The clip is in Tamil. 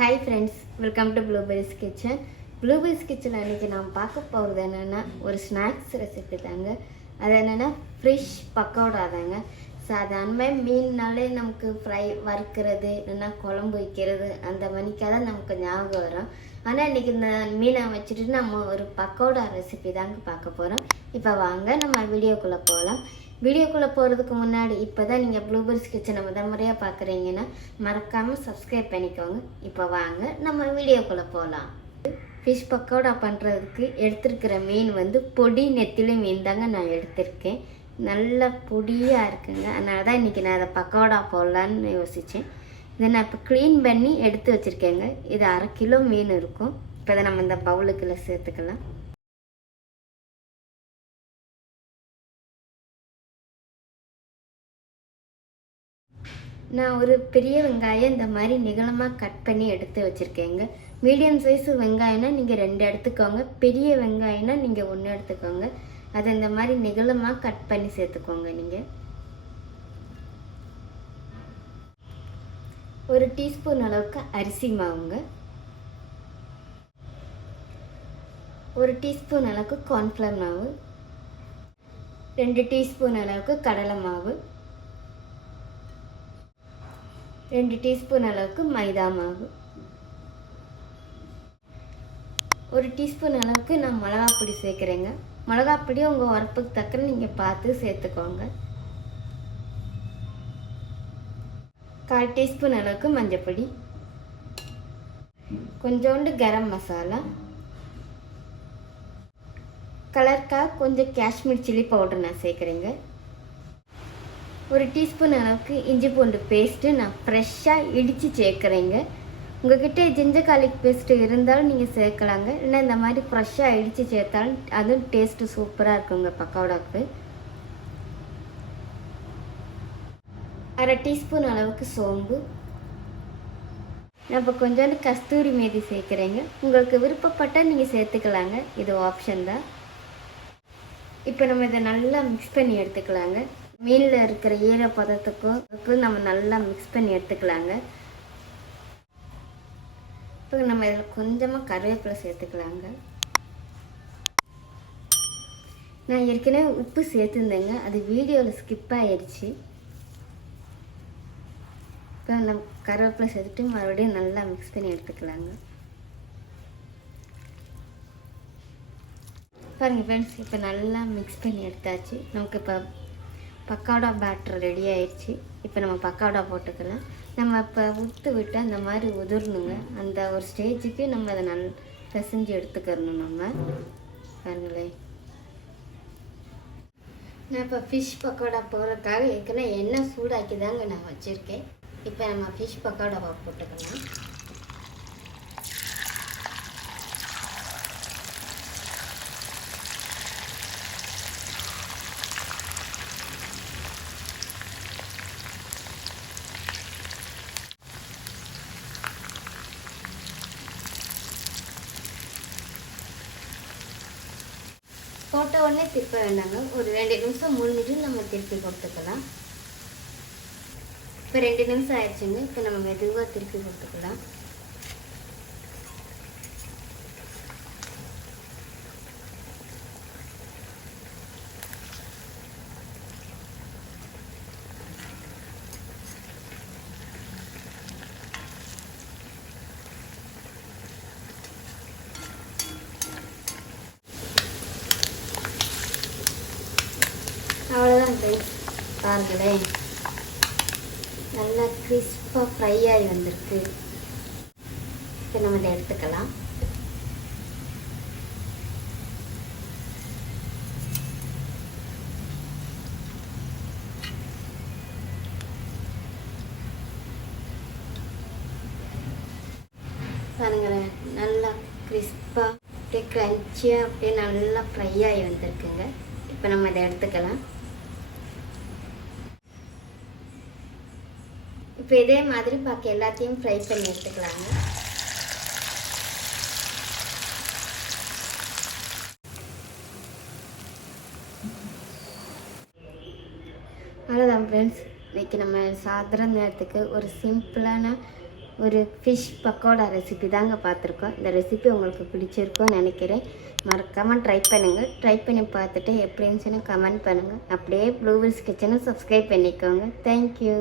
Hi friends, welcome to blueberries kitchen. Blueberries kitchen அன்றைக்கி நான் பார்க்க போகிறது என்னென்னா ஒரு ஸ்நாக்ஸ் ரெசிபி தாங்க. அது என்னென்னா ஃபிஷ் பக்கோடா தாங்க. சாதாரணமாக மீன்னாலே நமக்கு ஃப்ரை வறுக்கிறது இல்லைன்னா குழம்பு வைக்கிறது அந்த மணிக்காக தான் நமக்கு ஞாபகம் வரும். ஆனால் இன்றைக்கி இந்த மீனை வச்சுட்டு நம்ம ஒரு பக்கோடா ரெசிபி தாங்க பார்க்க போகிறோம். இப்போ வாங்க நம்ம வீடியோக்குள்ளே போகலாம். வீடியோக்குள்ளே போகிறதுக்கு முன்னாடி இப்போ தான் நீங்கள் ப்ளூபெரிஸ் கிச்சனை முறையாக பார்க்குறீங்கன்னா மறக்காமல் சப்ஸ்கிரைப் பண்ணிக்கோங்க. இப்போ வாங்க நம்ம வீடியோக்குள்ளே போகலாம். ஃபிஷ் பக்கோடா பண்ணுறதுக்கு எடுத்துருக்கிற மீன் பொடி நெத்திலி மீன் தாங்க நான் எடுத்திருக்கேன். நல்ல பொடியாக இருக்குங்க. அதனால தான் இன்றைக்கி நான் அதை பக்கோடா போடலான்னு யோசித்தேன். இதை நான் இப்போ க்ளீன் பண்ணி எடுத்து வச்சுருக்கேங்க. இது 1/2 கிலோ மீன் இருக்கும். இப்போ இதை நம்ம இந்த பவுலுக்குள்ளே சேர்த்துக்கலாம். நான் ஒரு பெரிய வெங்காயம் இந்த மாதிரி நீளமாக கட் பண்ணி எடுத்து வச்சுருக்கேங்க. மீடியம் சைஸு வெங்காயம்னா நீங்கள் 2 எடுத்துக்கோங்க. பெரிய வெங்காயம்னா நீங்கள் 1 எடுத்துக்கோங்க. அதை இந்த மாதிரி நீளமாக கட் பண்ணி சேர்த்துக்கோங்க. நீங்கள் 1 டீஸ்பூன் அளவுக்கு அரிசி மாவுங்க, 1 டீஸ்பூன் அளவுக்கு கார்ன்ஃப்ளவர் மாவு, 2 டீஸ்பூன் அளவுக்கு கடலை மாவு, 2 டீஸ்பூன் அளவுக்கு மைதா மாவு, 1 டீஸ்பூன் அளவுக்கு நான் மிளகாப்பொடி சேர்க்குறேங்க. மிளகாப்பொடி உங்கள் உரப்புக்கு தக்க நீங்கள் பார்த்து சேர்த்துக்கோங்க. 1/4 டீஸ்பூன் அளவுக்கு மஞ்சப்பொடி, கொஞ்சோண்டு கரம் மசாலா, கலருக்காக கொஞ்சம் காஷ்மீர் சில்லி பவுடர் நான் சேர்க்குறேங்க. 1 டீஸ்பூன் அளவுக்கு இஞ்சி பூண்டு பேஸ்ட்டு நான் ஃப்ரெஷ்ஷாக இடித்து சேர்க்குறேங்க. உங்கள்கிட்ட ஜிஞ்சர் கார்லிக் பேஸ்ட்டு இருந்தாலும் நீங்கள் சேர்க்கலாங்க. இல்லைன்னா இந்த மாதிரி ஃப்ரெஷ்ஷாக இடித்து சேர்த்தாலும் அதுவும் டேஸ்ட்டு சூப்பராக இருக்குங்க பக்கோடாவுக்கு. 1/2 டீஸ்பூன் அளவுக்கு சோம்பு, நான் இப்போ கொஞ்சோண்டு கஸ்தூரி மேதி சேர்க்குறேங்க. உங்களுக்கு விருப்பப்பட்டால் நீங்கள் சேர்த்துக்கலாங்க, இது ஆப்ஷன் தான். இப்போ நம்ம இதை நல்லா மிக்ஸ் பண்ணி எடுத்துக்கலாங்க. மீனில் இருக்கிற ஈரப்பதத்துக்கும் நம்ம நல்லா மிக்ஸ் பண்ணி எடுத்துக்கலாங்க. இப்போ நம்ம இதில் கொஞ்சமாக கருவேப்பிலை சேர்த்துக்கலாங்க. நான் ஏற்கனவே உப்பு சேர்த்துருந்தேங்க, அது வீடியோவில் ஸ்கிப் ஆகிடுச்சு. இப்போ நம்ம கருவேப்பிலை சேர்த்துட்டு மறுபடியும் நல்லா மிக்ஸ் பண்ணி எடுத்துக்கலாங்க. பாருங்கள் ஃப்ரெண்ட்ஸ், இப்போ நல்லா மிக்ஸ் பண்ணி எடுத்தாச்சு. நமக்கு இப்போ பக்கோடா பேட்டர் ரெடி ஆயிடுச்சு. இப்போ நம்ம பக்கோடா போட்டுக்கலாம். நம்ம இப்போ உத்து விட்டு அந்த மாதிரி உதிரணுங்க. அந்த ஒரு ஸ்டேஜுக்கு நம்ம அதை நல்லா பிசைஞ்சு எடுத்துக்கிறணும். நம்ம பாருங்களேன், நான் இப்போ ஃபிஷ் பக்கோடா போடுறதுக்காக ஏற்கனவே எண்ணெய் சூடாக்கி தாங்க நான் வச்சுருக்கேன். இப்போ நம்ம ஃபிஷ் பக்கோடாவை போட்டுக்கலாம். போட்ட உடனே திருப்ப வேண்டாங்க. ஒரு 2 நிமிஷம் 3 நிமிஷம் நம்ம திருப்பி கொடுத்துக்கலாம். இப்போ 2 நிமிஷம் ஆயிடுச்சுங்க. இப்போ நம்ம மெதுவாக திருப்பி கொடுத்துக்கலாம். அவ்வளோதான் ஃப்ரெண்ட்ஸ், பாருங்களேன், நல்லா கிறிஸ்பாக ஃப்ரை ஆகி வந்திருக்கு. இப்போ நம்ம இதை எடுத்துக்கலாம். பாருங்களேன், நல்லா கிறிஸ்பாக அப்படியே க்ரன்ச்சியாக அப்படியே நல்லா ஃப்ரை ஆகி வந்திருக்குங்க. இப்போ நம்ம இதை எடுத்துக்கலாம். இப்போ இதே மாதிரி பாக்கி எல்லாத்தையும் ஃப்ரை பண்ணி எடுத்துக்கலாங்க. அவ்வளோதான் ஃப்ரெண்ட்ஸ், இன்றைக்கி நம்ம சாயந்தர நேரத்துக்கு ஒரு சிம்பிளான ஒரு ஃபிஷ் பக்கோடா ரெசிபி தாங்க பார்த்துருக்கோம். இந்த ரெசிபி உங்களுக்கு பிடிச்சிருக்கும்னு நினைக்கிறேன். மறக்காமல் ட்ரை பண்ணுங்கள். ட்ரை பண்ணி பார்த்துட்டு எப்படி இருந்துச்சுன்னு கமெண்ட் பண்ணுங்கள். அப்படியே ப்ளூபெர்ஸ் கிச்சனை சப்ஸ்கிரைப் பண்ணிக்கோங்க. தேங்க்யூ.